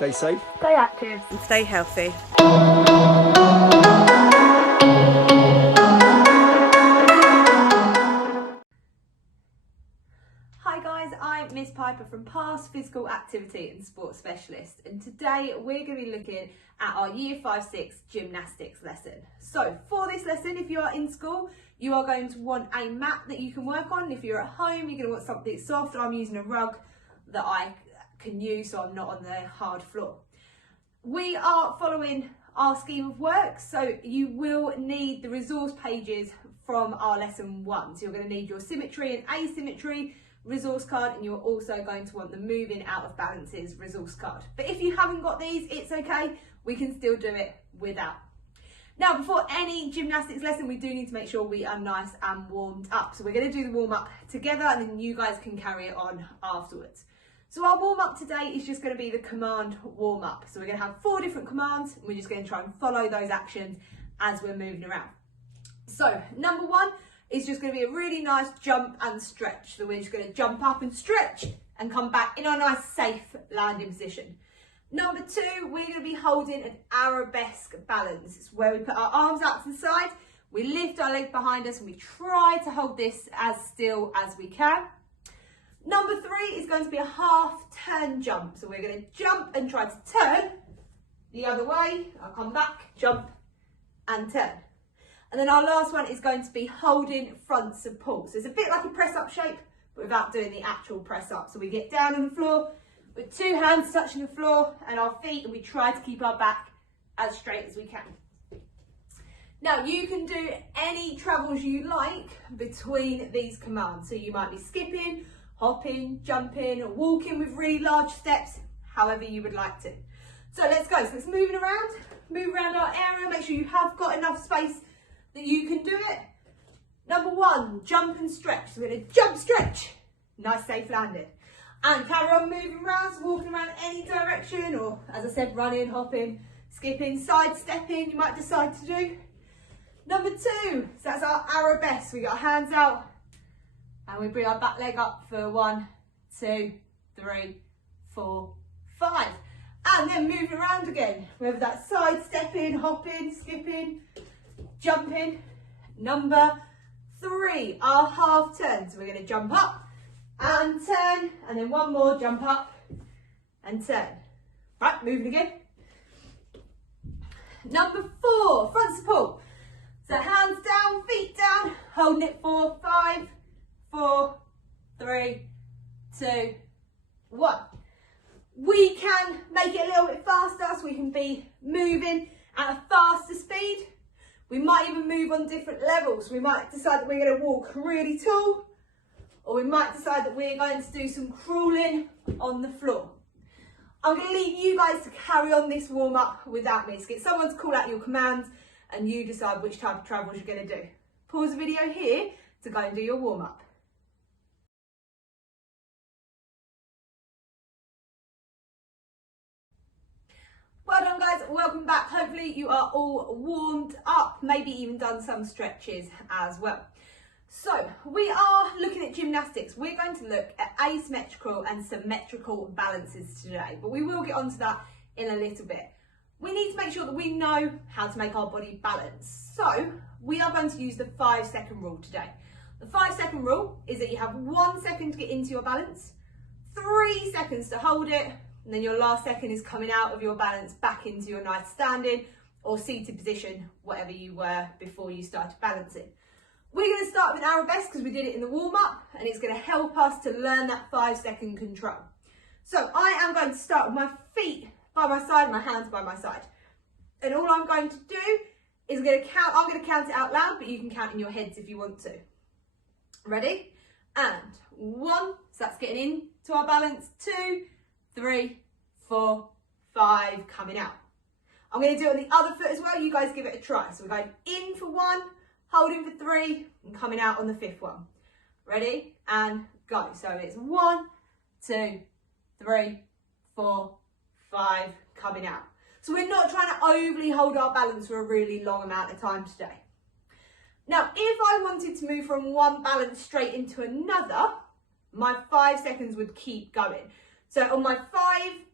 Stay safe. Stay active. And stay healthy. Hi guys, I'm Miss Piper from Past Physical Activity and Sports Specialist, and today we're going to be looking at our Year 5-6 gymnastics lesson. So for this lesson, if you are in school, you are going to want a mat that you can work on. If you're at home, you're going to want something soft. I'm using a rug that I can use so I'm not on the hard floor. We are following our scheme of work, so you will need the resource pages from our lesson 1. So you're going to need your symmetry and asymmetry resource card, and you're also going to want the moving out of balances resource card. But if you haven't got these, it's okay, we can still do it without. Now, before any gymnastics lesson, we do need to make sure we are nice and warmed up. So we're going to do the warm up together, and then you guys can carry it on afterwards. So our warm up today is just going to be the command warm up. So we're going to have 4 different commands, and we're just going to try and follow those actions as we're moving around. So number 1 is just going to be a really nice jump and stretch. So we're just going to jump up and stretch and come back in our nice safe landing position. Number 2, we're going to be holding an arabesque balance. It's where we put our arms out to the side, we lift our leg behind us, and we try to hold this as still as we can. Number 3 is going to be a half turn jump. So we're going to jump and try to turn the other way. I'll come back, jump and turn. And then our last one is going to be holding front support. So it's a bit like a press up shape, but without doing the actual press up. So we get down on the floor with 2 hands touching the floor and our feet, and we try to keep our back as straight as we can. Now you can do any travels you like between these commands. So you might be skipping, hopping, jumping, or walking with really large steps, however you would like to. So let's go. So let's move around our area, make sure you have got enough space that you can do it. Number 1, jump and stretch. So we're going to jump, stretch, nice safe landing. And carry on moving around, so walking around any direction, or as I said, running, hopping, skipping, side stepping, you might decide to do. Number 2, so that's our arabesque. We got our hands out and we bring our back leg up for 1, 2, 3, 4, 5. And then moving around again, whether that's side stepping, hopping, skipping, jumping. Number 3, our half turn. So we're going to jump up and turn, and then 1 more, jump up and turn. Right, moving again. Number 4, front support. So hands down, feet down, holding it for 5, 4, 3, 2, 1. We can make it a little bit faster, so we can be moving at a faster speed. We might even move on different levels. We might decide that we're going to walk really tall, or we might decide that we're going to do some crawling on the floor. I'm going to leave you guys to carry on this warm up without me. So get someone to call out your commands and you decide which type of travels you're going to do. Pause the video here to go and do your warm up. Well done guys, welcome back. Hopefully you are all warmed up, maybe even done some stretches as well. So we are looking at gymnastics. We're going to look at asymmetrical and symmetrical balances today, but we will get onto that in a little bit. We need to make sure that we know how to make our body balance. So we are going to use the 5-second rule today. The 5-second rule is that you have 1 second to get into your balance, 3 seconds to hold it, and then your last second is coming out of your balance back into your nice standing or seated position, whatever you were before you started balancing. We're going to start with arabesque because we did it in the warm-up, and it's going to help us to learn that 5-second control. So I am going to start with my feet by my side, my hands by my side. And all I'm going to do is I'm going to count it out loud, but you can count in your heads if you want to. Ready? And 1, so that's getting into our balance. 2, 3, 4, 5, coming out. I'm going to do it on the other foot as well. You guys give it a try. So we're going in for 1, holding for 3, and coming out on the 5th one. Ready? And go. So it's 1, 2, 3, 4, 5, coming out. So we're not trying to overly hold our balance for a really long amount of time today. Now, if I wanted to move from one balance straight into another, my 5 seconds would keep going. So on my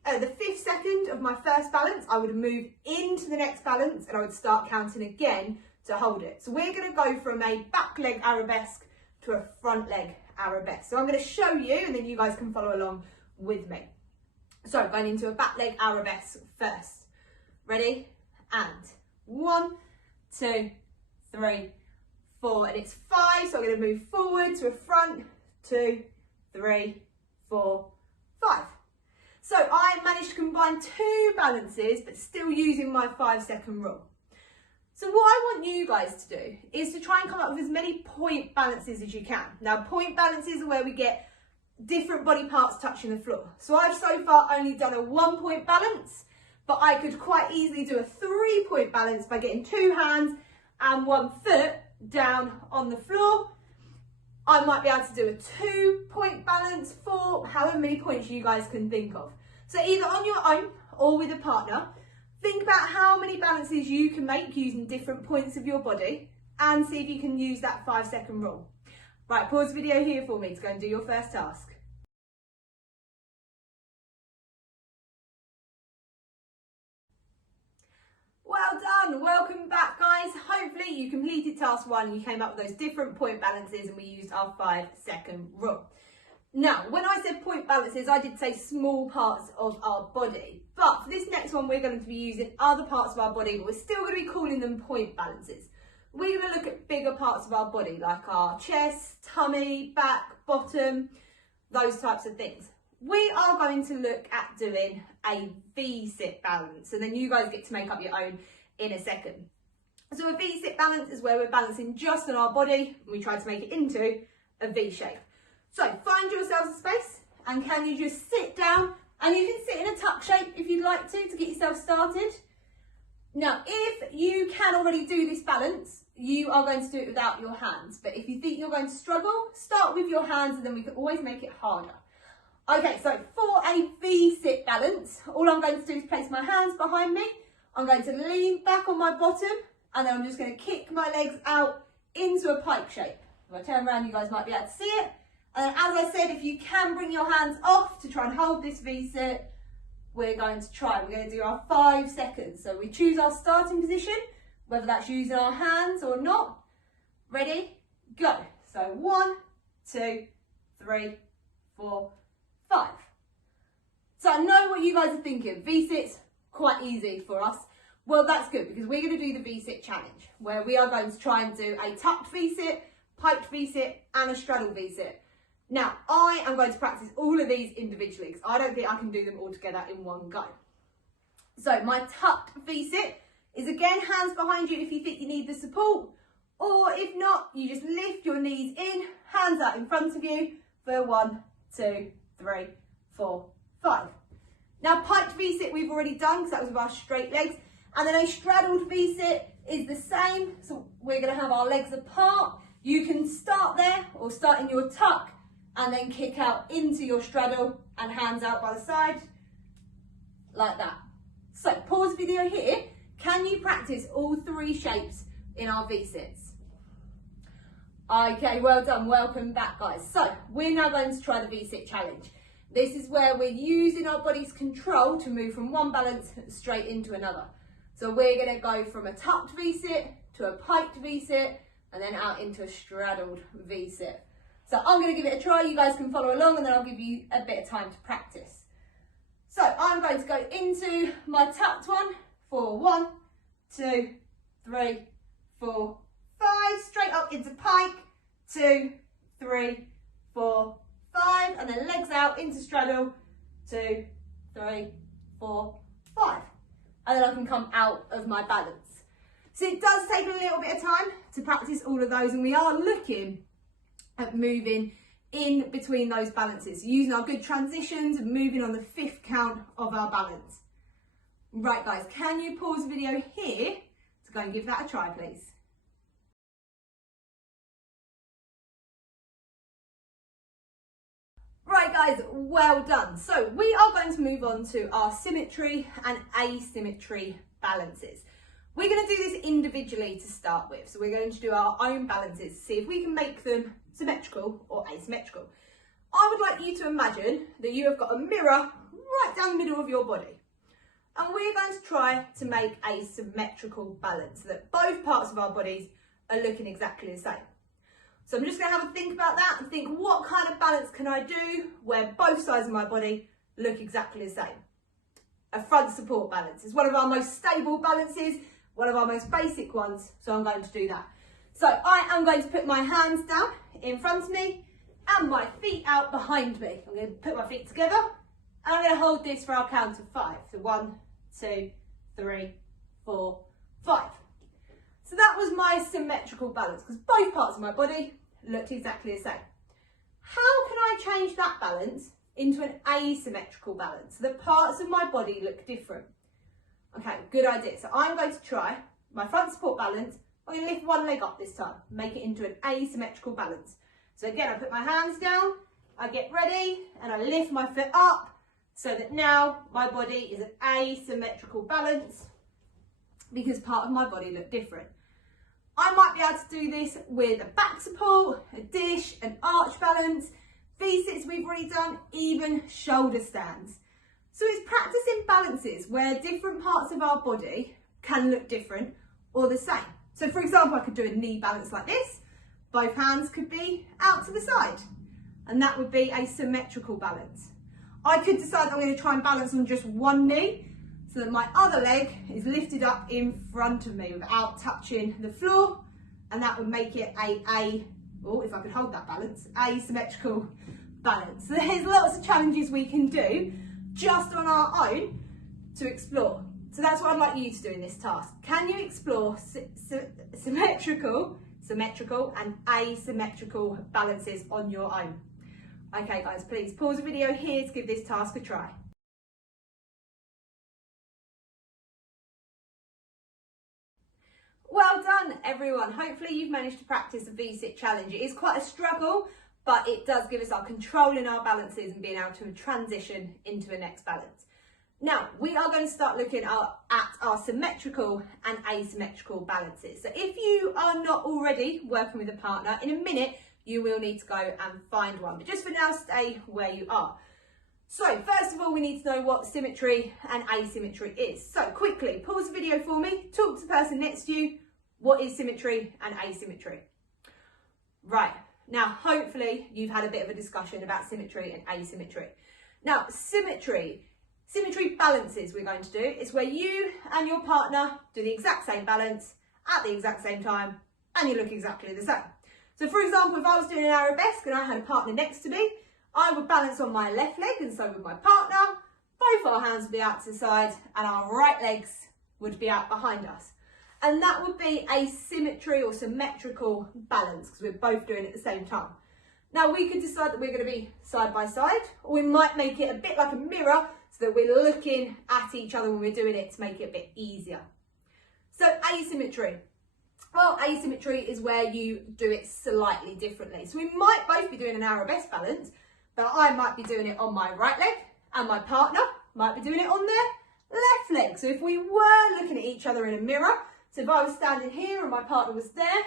the 5th second of my first balance, I would move into the next balance and I would start counting again to hold it. So we're going to go from a back leg arabesque to a front leg arabesque. So I'm going to show you and then you guys can follow along with me. So going into a back leg arabesque first. Ready? And 1, 2, 3, 4, and it's 5. So I'm going to move forward to a front, 2, 3, 4, 5. So I managed to combine 2 balances, but still using my 5-second rule. So what I want you guys to do is to try and come up with as many point balances as you can. Now, point balances are where we get different body parts touching the floor. So I've so far only done a 1-point balance, but I could quite easily do a 3-point balance by getting 2 hands and 1 foot down on the floor. I might be able to do a 2-point balance for however many points you guys can think of. So either on your own or with a partner, think about how many balances you can make using different points of your body and see if you can use that 5-second rule. Right, pause the video here for me to go and do your first task. Well done, welcome back guys. Hopefully you completed task 1 and you came up with those different point balances and we used our 5-second rule. Now, when I said point balances, I did say small parts of our body, but for this next one we're going to be using other parts of our body, but we're still going to be calling them point balances. We're going to look at bigger parts of our body like our chest, tummy, back, bottom, those types of things. We are going to look at doing a V-sit balance, and then you guys get to make up your own in a second. So a V-sit balance is where we're balancing just on our body and we try to make it into a V shape. So find yourselves a space and can you just sit down, and you can sit in a tuck shape if you'd like to get yourself started. Now, if you can already do this balance, you are going to do it without your hands. But if you think you're going to struggle, start with your hands and then we can always make it harder. Okay, so for a V-sit balance, all I'm going to do is place my hands behind me. I'm going to lean back on my bottom and then I'm just going to kick my legs out into a pike shape. If I turn around, you guys might be able to see it. And as I said, if you can bring your hands off to try and hold this V-sit, we're going to try. We're going to do our 5 seconds. So we choose our starting position, whether that's using our hands or not. Ready? Go. So 1, 2, 3, 4, 5. So I know what you guys are thinking. V-sit's quite easy for us. Well, that's good because we're going to do the V-sit challenge where we are going to try and do a tucked V-sit, piped V-sit and a straddle V-sit. Now, I am going to practice all of these individually because I don't think I can do them all together in one go. So my tucked V-sit is again hands behind you if you think you need the support, or if not, you just lift your knees in, hands out in front of you for 1, 2, 3, 4, 5. Now piped V-sit we've already done because that was with our straight legs, and then a straddled V-sit is the same. So we're going to have our legs apart. You can start there or start in your tuck and then kick out into your straddle and hands out by the side like that. So pause the video here. Can you practice all 3 shapes in our V-sits? Okay, well done, welcome back guys. So we're now going to try the V-sit challenge. This is where we're using our body's control to move from one balance straight into another. So we're going to go from a tucked V-sit to a piked V-sit and then out into a straddled V-sit. So I'm going to give it a try, you guys can follow along and then I'll give you a bit of time to practice. So I'm going to go into my tucked one for 1, 2, 3, 4, 5, straight up into pike, 2, 3, 4, 5, and then legs out into straddle, 2, 3, 4, 5. And then I can come out of my balance. So it does take a little bit of time to practice all of those, and we are looking at moving in between those balances, so using our good transitions and moving on the 5th count of our balance. Right guys, can you pause the video here to go and give that a try please? Right guys, well done. So we are going to move on to our symmetry and asymmetry balances. We're going to do this individually to start with. So we're going to do our own balances to see if we can make them symmetrical or asymmetrical. I would like you to imagine that you have got a mirror right down the middle of your body. And we're going to try to make a symmetrical balance so that both parts of our bodies are looking exactly the same. So I'm just going to have a think about that and think, what kind of balance can I do where both sides of my body look exactly the same? A front support balance is one of our most stable balances, one of our most basic ones, so I'm going to do that. So I am going to put my hands down in front of me and my feet out behind me. I'm going to put my feet together and I'm going to hold this for our count of 5. So 1, 2, 3, 4, 5. So that was my symmetrical balance because both parts of my body looked exactly the same. How can I change that balance into an asymmetrical balance so the parts of my body look different? Okay, good idea. So I'm going to try my front support balance. I'm going to lift one leg up this time, make it into an asymmetrical balance. So again, I put my hands down, I get ready and I lift my foot up so that now my body is an asymmetrical balance because part of my body look different. I might be able to do this with a back support, a dish, an arch balance, V-sits we've already done, even shoulder stands. So it's practicing balances where different parts of our body can look different or the same. So for example, I could do a knee balance like this. Both hands could be out to the side and that would be a symmetrical balance. I could decide I'm going to try and balance on just one knee so that my other leg is lifted up in front of me without touching the floor, and that would make it if I could hold that balance, asymmetrical balance. So there's lots of challenges we can do just on our own to explore. So that's what I'd like you to do in this task. Can you explore symmetrical and asymmetrical balances on your own? Okay guys, please pause the video here to give this task a try. Well done everyone. Hopefully you've managed to practice the V-sit challenge. It is quite a struggle, but it does give us our control in our balances and being able to transition into a next balance. Now, we are going to start looking at our symmetrical and asymmetrical balances. So if you are not already working with a partner, in a minute, you will need to go and find one. But just for now, stay where you are. So first of all, we need to know what symmetry and asymmetry is. So quickly, pause the video for me, talk to the person next to you. What is symmetry and asymmetry? Right, now hopefully you've had a bit of a discussion about symmetry and asymmetry. Now symmetry balances we're going to do is where you and your partner do the exact same balance at the exact same time and you look exactly the same. So for example, if I was doing an arabesque and I had a partner next to me, I would balance on my left leg and so would my partner. Both our hands would be out to the side and our right legs would be out behind us. And that would be a symmetry or symmetrical balance because we're both doing it at the same time. Now we could decide that we're going to be side by side, or we might make it a bit like a mirror so that we're looking at each other when we're doing it to make it a bit easier. So asymmetry. Well, asymmetry is where you do it slightly differently. So we might both be doing an arabesque balance, but I might be doing it on my right leg and my partner might be doing it on their left leg. So if we were looking at each other in a mirror, so if I was standing here and my partner was there,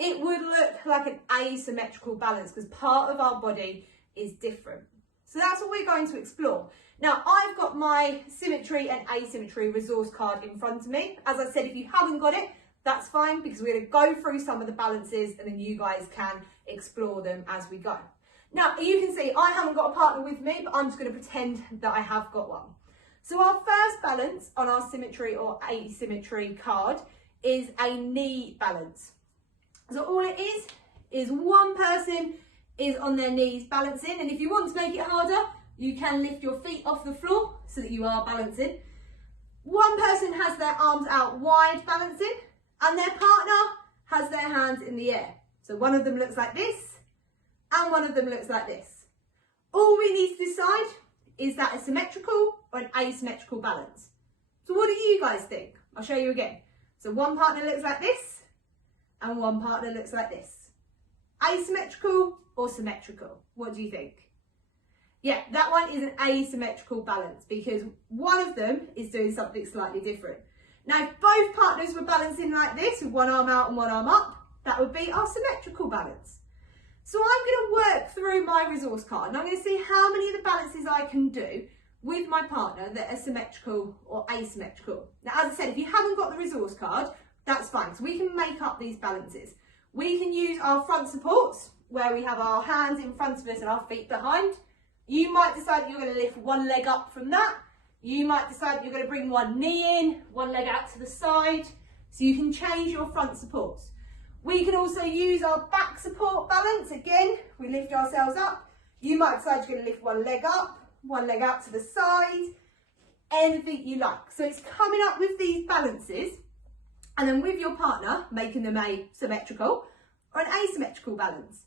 it would look like an asymmetrical balance because part of our body is different. So that's what we're going to explore. Now, I've got my symmetry and asymmetry resource card in front of me. As I said, if you haven't got it, that's fine because we're going to go through some of the balances and then you guys can explore them as we go. Now, you can see I haven't got a partner with me, but I'm just going to pretend that I have got one. So our first balance on our symmetry or asymmetry card is a knee balance. So all it is one person is on their knees balancing, and if you want to make it harder, you can lift your feet off the floor so that you are balancing. One person has their arms out wide balancing, and their partner has their hands in the air. So one of them looks like this, and one of them looks like this. All we need to decide is that a symmetrical or an asymmetrical balance. So what do you guys think? I'll show you again. So one partner looks like this, and one partner looks like this. Asymmetrical or symmetrical? What do you think? Yeah, that one is an asymmetrical balance because one of them is doing something slightly different. Now, if both partners were balancing like this with one arm out and one arm up, that would be our symmetrical balance. So I'm going to work through my resource card and I'm going to see how many of the balances I can do with my partner that are symmetrical or asymmetrical. Now, as I said, if you haven't got the resource card, that's fine. So we can make up these balances. We can use our front supports where we have our hands in front of us and our feet behind. You might decide that you're going to lift one leg up from that. You might decide that you're going to bring one knee in, one leg out to the side. So you can change your front supports. We can also use our back support balance. Again, we lift ourselves up. You might decide you're going to lift one leg up, one leg out to the side, anything you like. So it's coming up with these balances and then with your partner, making them a symmetrical or an asymmetrical balance.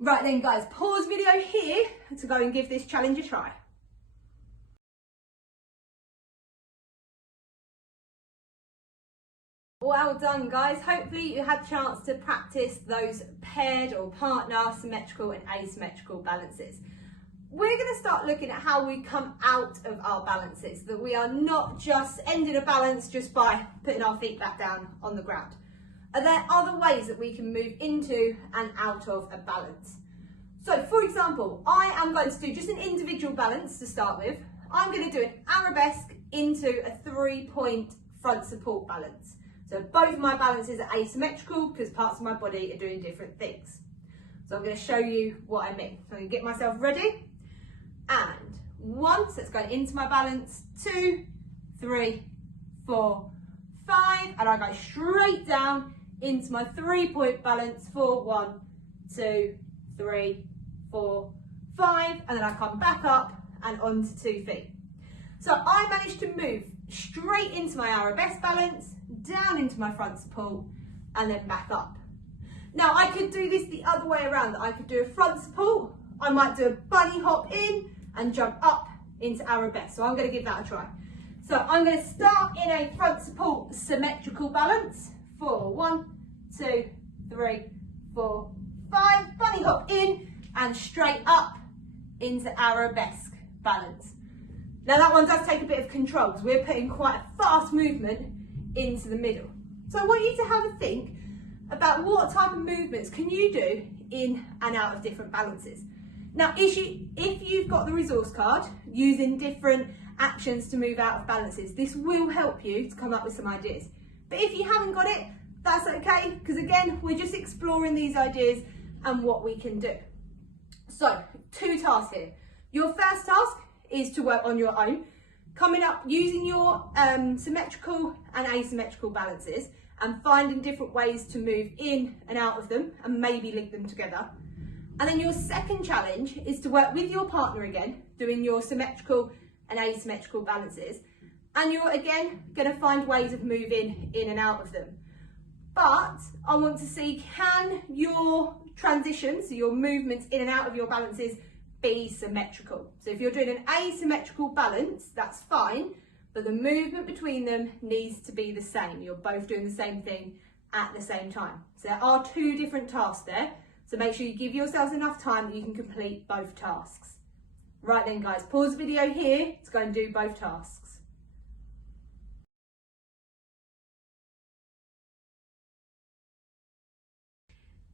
Right then guys, pause video here to go and give this challenge a try. Well done guys, hopefully you had a chance to practice those paired or partner symmetrical and asymmetrical balances. We're going to start looking at how we come out of our balances, that we are not just ending a balance just by putting our feet back down on the ground. Are there other ways that we can move into and out of a balance? So for example, I am going to do just an individual balance to start with. I'm going to do an arabesque into a 3-point front support balance. So both of my balances are asymmetrical because parts of my body are doing different things. So I'm going to show you what I mean. So I'm going to get myself ready. And 1, so it's going into my balance, 2, 3, 4, 5, and I go straight down into my 3-point balance for 1, 2, 3, 4, 5, and then I come back up and onto 2 feet. So I managed to move straight into my arabesque balance, down into my front support, and then back up. Now I could do this the other way around. I could do a front support, I might do a bunny hop in and jump up into arabesque. So I'm going to give that a try. So I'm going to start in a front support symmetrical balance for 1, 2, 3, 4, 5, bunny hop in and straight up into arabesque balance. Now that one does take a bit of control because we're putting quite a fast movement into the middle. So I want you to have a think about what type of movements can you do in and out of different balances. Now, if you've got the resource card using different actions to move out of balances, this will help you to come up with some ideas. But if you haven't got it, that's okay, because again, we're just exploring these ideas and what we can do. So, 2 tasks here. Your first task is to work on your own, coming up using your symmetrical and asymmetrical balances and finding different ways to move in and out of them and maybe link them together. And then your second challenge is to work with your partner again, doing your symmetrical and asymmetrical balances. And you're again going to find ways of moving in and out of them. But I want to see, can your transitions, so your movements in and out of your balances, be symmetrical? So if you're doing an asymmetrical balance, that's fine, but the movement between them needs to be the same. You're both doing the same thing at the same time. So there are 2 different tasks there. So make sure you give yourselves enough time that you can complete both tasks. Right then guys, pause the video here to go and do both tasks.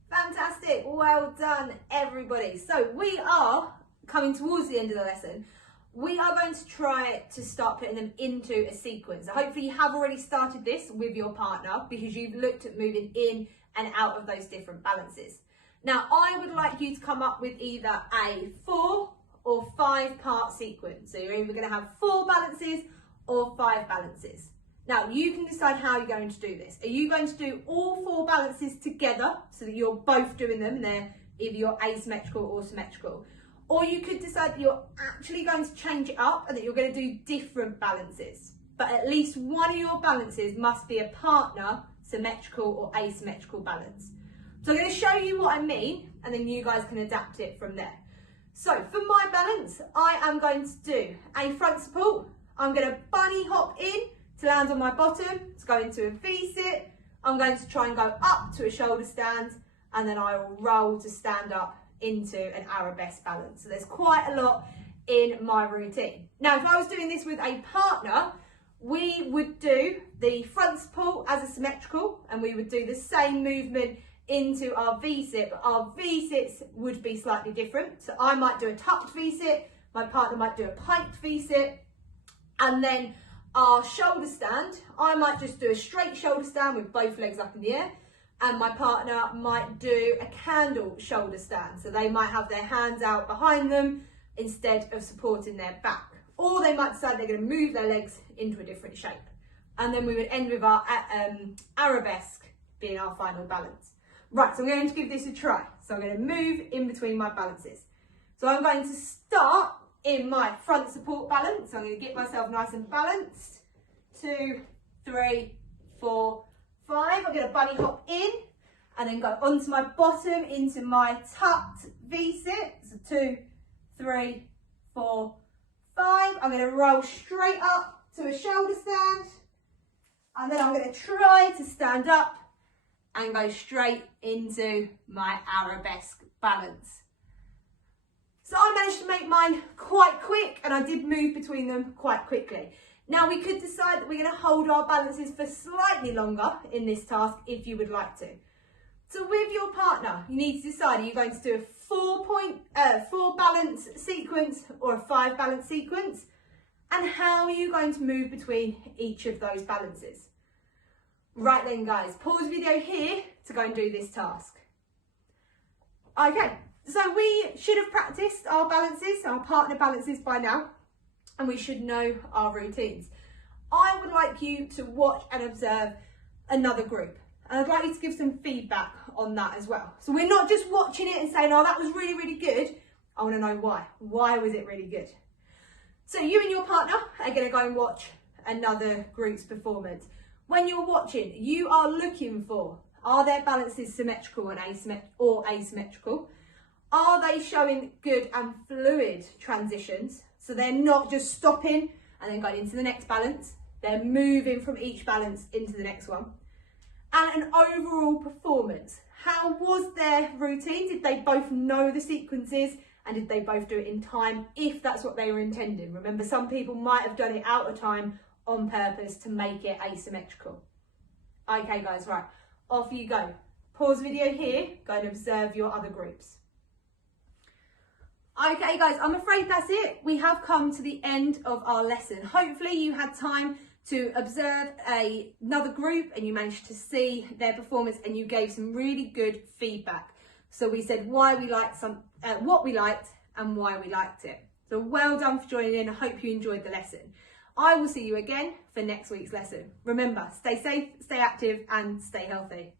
Fantastic, well done everybody. So we are coming towards the end of the lesson. We are going to try to start putting them into a sequence. So hopefully you have already started this with your partner because you've looked at moving in and out of those different balances. Now, I would like you to come up with either a 4 or 5 part sequence. So you're either going to have 4 balances or 5 balances. Now, you can decide how you're going to do this. Are you going to do all 4 balances together so that you're both doing them and they're either you're asymmetrical or symmetrical? Or you could decide that you're actually going to change it up and that you're going to do different balances. But at least one of your balances must be a partner symmetrical or asymmetrical balance. So I'm going to show you what I mean and then you guys can adapt it from there. So for my balance, I am going to do a front support. I'm going to bunny hop in to land on my bottom, to go into a V-sit. I'm going to try and go up to a shoulder stand and then I will roll to stand up into an arabesque balance. So there's quite a lot in my routine. Now, if I was doing this with a partner, we would do the front support as a symmetrical and we would do the same movement into our V-sit, but our V-sits would be slightly different. So I might do a tucked V-sit, my partner might do a piked V-sit, and then our shoulder stand, I might just do a straight shoulder stand with both legs up in the air, and my partner might do a candle shoulder stand. So they might have their hands out behind them instead of supporting their back. Or they might decide they're going to move their legs into a different shape. And then we would end with our arabesque being our final balance. Right, so I'm going to give this a try. So I'm going to move in between my balances. So I'm going to start in my front support balance. So I'm going to get myself nice and balanced. 2, 3, 4, 5. I'm going to bunny hop in and then go onto my bottom into my tucked V-sit. So 2, 3, 4, 5. I'm going to roll straight up to a shoulder stand, and then I'm going to try to stand up and go straight into my arabesque balance. So I managed to make mine quite quick, and I did move between them quite quickly. Now we could decide that we're going to hold our balances for slightly longer in this task if you would like to. So with your partner, you need to decide, are you going to do a 4 balance sequence or a 5 balance sequence? And how are you going to move between each of those balances? Right then guys, pause the video here to go and do this task. Okay, so we should have practiced our balances, our partner balances by now, and we should know our routines. I would like you to watch and observe another group. And I'd like you to give some feedback on that as well. So we're not just watching it and saying, oh, that was really, really good. I want to know why. Why was it really good? So you and your partner are going to go and watch another group's performance. When you're watching, you are looking for, are their balances symmetrical and asymmetrical? Are they showing good and fluid transitions? So they're not just stopping and then going into the next balance. They're moving from each balance into the next one. And an overall performance. How was their routine? Did they both know the sequences, and did they both do it in time, if that's what they were intending? Remember, some people might have done it out of time on purpose to make it asymmetrical. Okay guys, right, off you go. Pause video here, go and observe your other groups. Okay guys, I'm afraid that's it. We have come to the end of our lesson. Hopefully you had time to observe another group and you managed to see their performance and you gave some really good feedback. So we said why we liked what we liked and why we liked it. So well done for joining in. I hope you enjoyed the lesson. I will see you again for next week's lesson. Remember, stay safe, stay active and stay healthy.